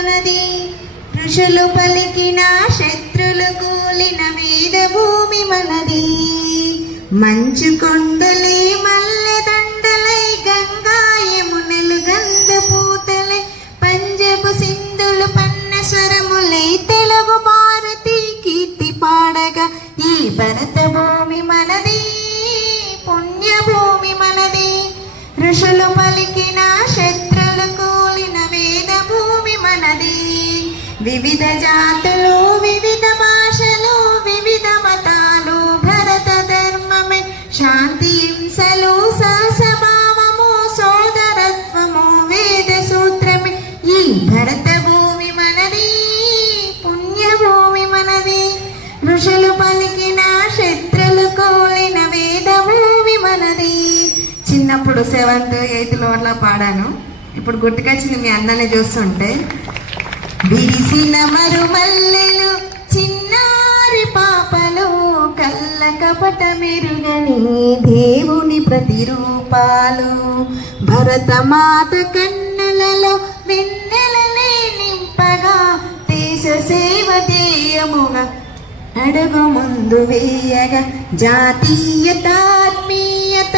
మనది. ఋషులు పలికిన శత్రులు కూలిన వేద భూమి మనది. మంచు కొండలే మల్లె దండలై గంగా యమునలు గంధ పూతలై పంజబు సింధులు పన్న స్వరములై తెలుగు భారతి కీర్తి పాడగా ఈ భరత భూమి మనది, పుణ్య భూమి మనది. ఋషులు పలికిన శత్రులు కూలిన వేద భూమి మనది. వివిధ జాతులు వివిధ భాషలు వివిధ మతాలు భరత ధర్మమే శాంతి హింసలు సహస్వభావము సోదరత్వము వేద సూత్రమే ఈ భరత భూమి మనది, పుణ్య భూమి మనది. ఋషులు పలికిన శత్రులు కూలిన వేద భూమి మనది. చిన్నప్పుడు 7th 8th అట్లా పాడాను. ఇప్పుడు గుర్తుకొచ్చింది మీ అన్నని చూస్తుంటే. విరిసిన మరుమల్లెలు చిన్నారి పాపలు కళ్ళ కపట మెరుగని దేవుని ప్రతిరూపాలు భరతమాత కన్నులలో వెన్నెలనే నింపగా దేశ సేవ ధ్యేయముగా అడుగు ముందు వేయగా జాతీయత ఆత్మీయత